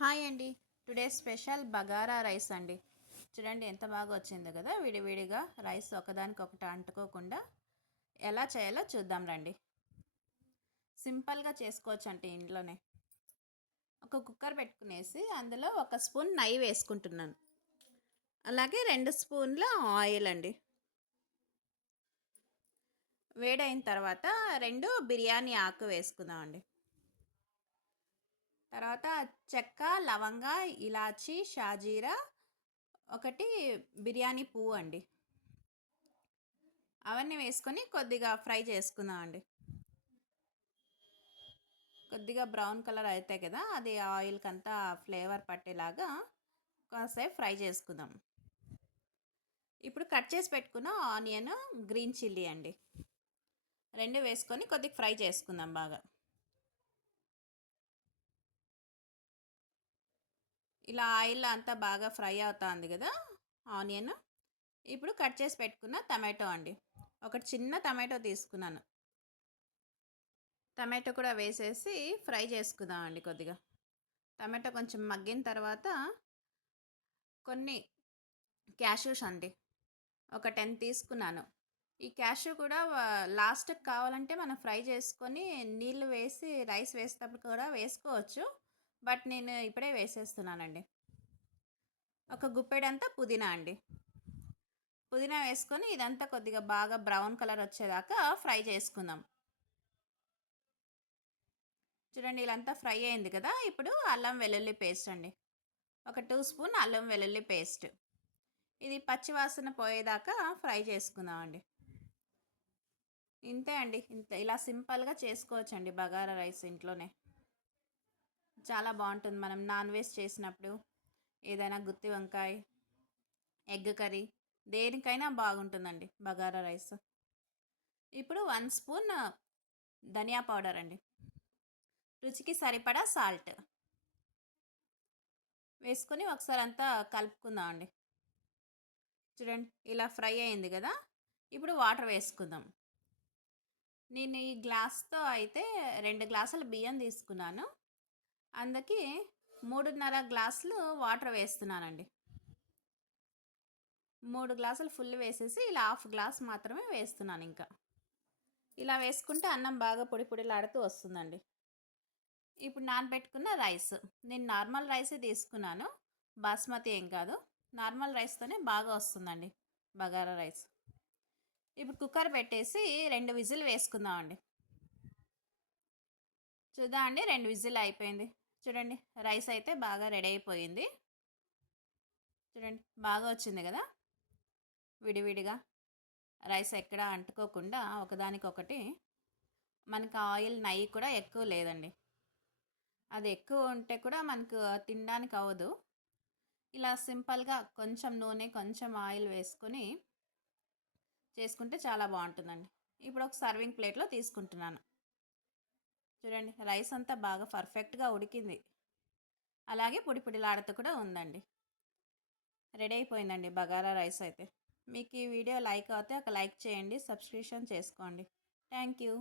Hi అండి. Today special bagara rice అండి. చూడండి ఎంత బాగా వచ్చిందో కదా. విడివిడిగా రైస్ ఒకదానికొకటి అంటుకోకుండా ఎలా చేయాలో చూద్దాం రండి. సింపుల్గా చేసుకోవచ్చు అంటే ఇంట్లోనే. ఒక కుక్కర్ పెట్టుకునేసి అందులో 1 స్పూన్ నెయ్యి వేసుకుంటున్నాను. అలాగే 2 స్పూన్ల ఆయిల్ అండి. వేడైన తర్వాత 2 బిర్యానీ ఆకు వేసుకుందాం అండి. తర్వాత చెక్క, లవంగ, ఇలాచి, షాజీరా, 1 బిర్యానీ పువ్వు అండి. అవన్నీ వేసుకొని కొద్దిగా ఫ్రై చేసుకుందాం అండి. కొద్దిగా బ్రౌన్ కలర్ అయితే కదా, అది ఆయిల్కి అంతా ఫ్లేవర్ పట్టేలాగా కాసేపు ఫ్రై చేసుకుందాం. ఇప్పుడు కట్ చేసి పెట్టుకున్న ఆనియన్, గ్రీన్ చిల్లీ అండి, 2 వేసుకొని కొద్దిగా ఫ్రై చేసుకుందాం బాగా. ఇలా ఆయిల్ అంతా బాగా ఫ్రై అవుతుంది కదా ఆనియన్. ఇప్పుడు కట్ చేసి పెట్టుకున్న టమాటో అండి, ఒక చిన్న టమాటో తీసుకున్నాను. టమాటో కూడా వేసేసి ఫ్రై చేసుకుందాం అండి కొద్దిగా. టమాటో కొంచెం మగ్గిన తర్వాత కొన్ని క్యాష్యూస్ అండి, ఒక 10 తీసుకున్నాను. ఈ క్యాష్యూ కూడా లాస్ట్కి కావాలంటే మనం ఫ్రై చేసుకొని నీళ్ళు వేసి రైస్ వేసేటప్పుడు కూడా వేసుకోవచ్చు. బట్ నేను ఇప్పుడే వేసేస్తున్నానండి. ఒక గుప్పెడంతా పుదీనా అండి. పుదీనా వేసుకొని ఇదంతా కొద్దిగా బాగా బ్రౌన్ కలర్ వచ్చేదాకా ఫ్రై చేసుకుందాం. చూడండి ఇలాంతా ఫ్రై అయింది కదా. ఇప్పుడు అల్లం వెల్లుల్లి పేస్ట్ అండి, ఒక 2 స్పూన్ అల్లం వెల్లుల్లి పేస్ట్. ఇది పచ్చివాసన పోయేదాకా ఫ్రై చేసుకుందాం అండి. ఇంతే అండి. ఇంత ఇలా సింపుల్గా చేసుకోవచ్చండి బగారా రైస్ ఇంట్లోనే. చాలా బాగుంటుంది. మనం నాన్ వెజ్ చేసినప్పుడు ఏదైనా గుత్తి వంకాయ, ఎగ్ కర్రీ, దేనికైనా బాగుంటుందండి బగారా రైస్. ఇప్పుడు 1 స్పూన్ ధనియా పౌడర్ అండి, రుచికి సరిపడా సాల్ట్ వేసుకొని ఒకసారి అంతా కలుపుకుందాం అండి. చూడండి ఇలా ఫ్రై అయింది కదా. ఇప్పుడు వాటర్ వేసుకుందాం. నేను ఈ గ్లాస్తో అయితే 2 గ్లాసుల బియ్యం తీసుకున్నాను. అందుకే 3.5 గ్లాసులు వాటర్ వేస్తున్నానండి. 3 గ్లాసులు ఫుల్ వేసేసి ఇలా హాఫ్ గ్లాస్ మాత్రమే వేస్తున్నాను. ఇంకా ఇలా వేసుకుంటే అన్నం బాగా పొడి పొడిలాడుతూ వస్తుందండి. ఇప్పుడు నానబెట్టుకున్న రైస్, నేను నార్మల్ రైసే తీసుకున్నాను, బాస్మతి ఏం కాదు. నార్మల్ రైస్తోనే బాగా వస్తుందండి బగారా రైస్. ఇప్పుడు కుక్కర్ పెట్టేసి 2 విజిల్ వేసుకుందామండి. చూద్దాం అండి, 2 విజిల్ అయిపోయింది. చూడండి రైస్ అయితే బాగా రెడీ అయిపోయింది. చూడండి బాగా వచ్చింది కదా. విడివిడిగా రైస్ ఎక్కడ అంటుకోకుండా ఒకదానికొకటి. మనకు ఆయిల్ నెయ్యి కూడా ఎక్కువ లేదండి. అది ఎక్కువ ఉంటే కూడా మనకు తినడానికి అవ్వదు. ఇలా సింపుల్గా కొంచెం నూనె, కొంచెం ఆయిల్ వేసుకొని చేసుకుంటే చాలా బాగుంటుందండి. ఇప్పుడు ఒక సర్వింగ్ ప్లేట్లో తీసుకుంటున్నాను. చూడండి రైస్ అంతా బాగా పర్ఫెక్ట్గా ఉడికింది, అలాగే పొడి పొడిలాడుతూ కూడా ఉందండి. రెడీ అయిపోయిందండి బగారా రైస్ అయితే. మీకు ఈ వీడియో లైక్ అవుతే ఒక లైక్ చేయండి, సబ్స్క్రిప్షన్ చేసుకోండి. Thank you.